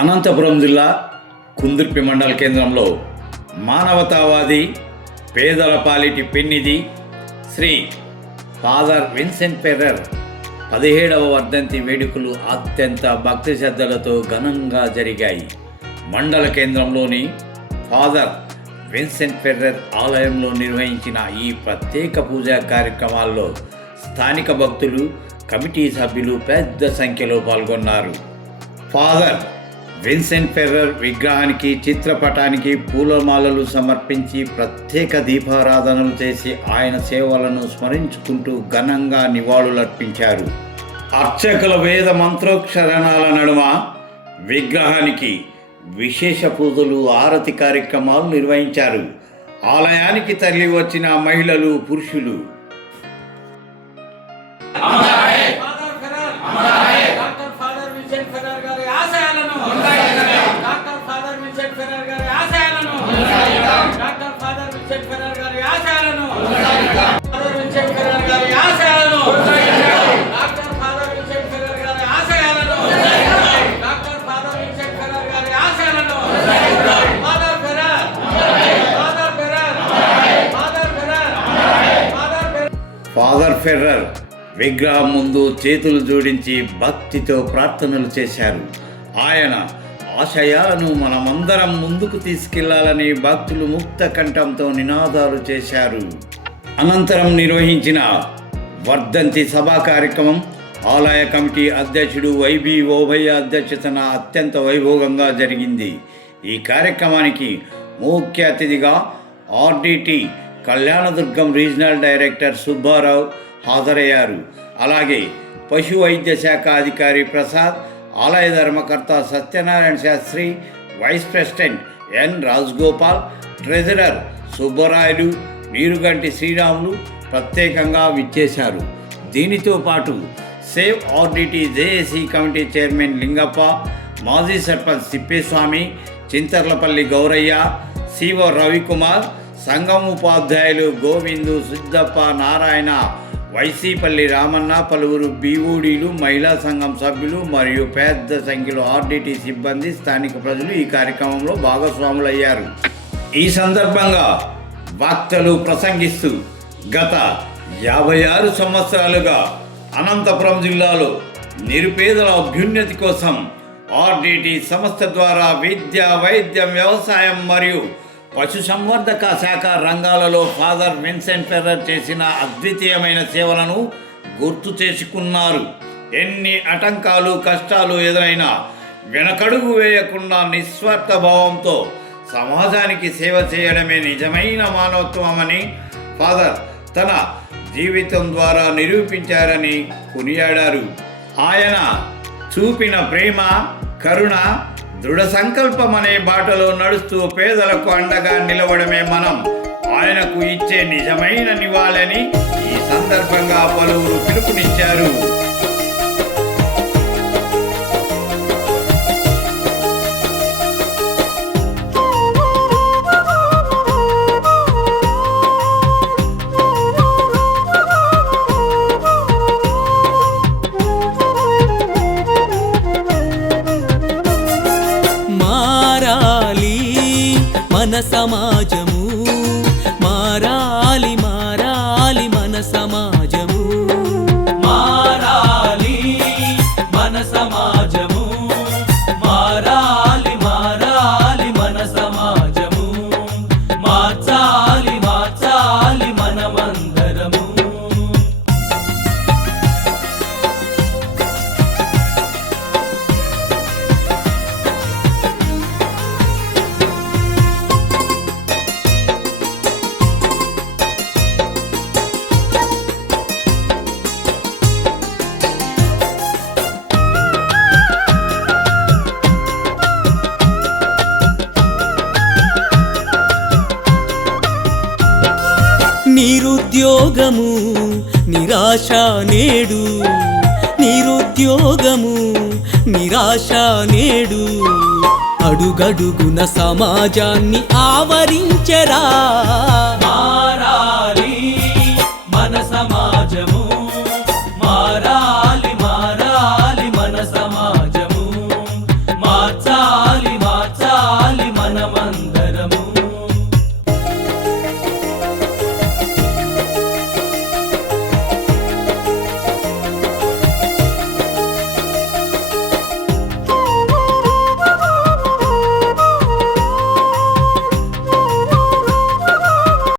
అనంతపురం జిల్లా కుందుర్పి మండల కేంద్రంలో మానవతావాది పేదల పాలిటి పెన్నిధి శ్రీ ఫాదర్ విన్సెంట్ ఫెర్రర్ 17వ వర్ధంతి వేడుకలు అత్యంత భక్తి శ్రద్ధలతో ఘనంగా జరిగాయి. మండల కేంద్రంలోని ఫాదర్ విన్సెంట్ ఫెర్రర్ ఆలయంలో నిర్వహించిన ఈ ప్రత్యేక పూజా కార్యక్రమాల్లో స్థానిక భక్తులు, కమిటీ సభ్యులు పెద్ద సంఖ్యలో పాల్గొన్నారు. ఫాదర్ విన్సెంట్ ఫెర్రర్ విగ్రహానికి, చిత్రపటానికి పూలమాలలు సమర్పించి ప్రత్యేక దీపారాధనలు చేసి ఆయన సేవలను స్మరించుకుంటూ ఘనంగా నివాళులర్పించారు. అర్చకుల వేద మంత్రోక్షరణాల నడుమ విగ్రహానికి విశేష పూజలు, ఆరతి కార్యక్రమాలు నిర్వహించారు. ఆలయానికి తరలి వచ్చిన మహిళలు, పురుషులు ఫాదర్ ఫెర్రర్ విగ్రహం ముందు చేతులు జోడించి భక్తితో ప్రార్థనలు చేశారు. ఆయన ఆశయాలను మనమందరం ముందుకు తీసుకెళ్లాలని భక్తులు ముక్త కంఠంతో నినాదాలు చేశారు. అనంతరం నిర్వహించిన వర్ధంతి సభా కార్యక్రమం ఆలయ కమిటీ అధ్యక్షుడు వైబి ఓభయ్య అధ్యక్షతన అత్యంత వైభోగంగా జరిగింది. ఈ కార్యక్రమానికి ముఖ్య అతిథిగా RDT Kalyanadurgam regional director Subbarao హాజరయ్యారు. అలాగే పశు వైద్య శాఖ అధికారి ప్రసాద్, ఆలయ ధర్మకర్త Satyanarayana Sastri, vice president N Rajagopal, treasurer Subbarayudu, Neeruganti Sriramulu ప్రత్యేకంగా విచ్చేశారు. దీనితో పాటు save RDT JAC committee chairman Lingappa, మాజీ సర్పంచ్ తిప్పేస్వామి, చింతర్లపల్లి గౌరయ్య, సిఓ రవికుమార్, సంఘం ఉపాధ్యాయులు గోవిందు, సిద్ధప్ప, నారాయణ, వైసీపల్లి రామన్న, పలువురు బీఓడీలు, మహిళా సంఘం సభ్యులు మరియు పెద్ద సంఖ్యలో ఆర్డిటి సిబ్బంది, స్థానిక ప్రజలు ఈ కార్యక్రమంలో భాగస్వాములయ్యారు. ఈ సందర్భంగా వక్తలు ప్రసంగిస్తూ గత 56 సంవత్సరాలుగా అనంతపురం జిల్లాలో నిరుపేదల అభ్యున్నతి కోసం ఆర్డిటి సంస్థ ద్వారా విద్య, వైద్యం, వ్యవసాయం మరియు పశుసంవర్ధక శాఖ రంగాలలో ఫాదర్ విన్సెంట్ ఫెర్రర్ చేసిన అద్వితీయమైన సేవలను గుర్తు చేసుకున్నారు. ఎన్ని ఆటంకాలు, కష్టాలు ఎదురైనా వెనకడుగు వేయకుండా నిస్వార్థ భావంతో సమాజానికి సేవ చేయడమే నిజమైన మానవత్వమని ఫాదర్ తన జీవితం ద్వారా నిరూపించారని కొనియాడారు. ఆయన చూపిన ప్రేమ, కరుణ, దృఢ సంకల్పం అనే బాటలో నడుస్తూ పేదలకు అండగా నిలవడమే మనం ఆయనకు ఇచ్చే నిజమైన నివాళని ఈ సందర్భంగా పలువురు పిలుపునిచ్చారు. మన సమాజము మారాలి, మారాలి మన సమాజము, మారాలి మన సమాజము, మారాలి, మారాలి మన సమాజము, మార్చాలి, మార్చాలి మనమందరము. నిరుద్యోగము నిరాశ నేడు, నిరుద్యోగము నిరాశ నేడు, అడుగడుగున సమాజాన్ని ఆవరించెరా. మారాలి,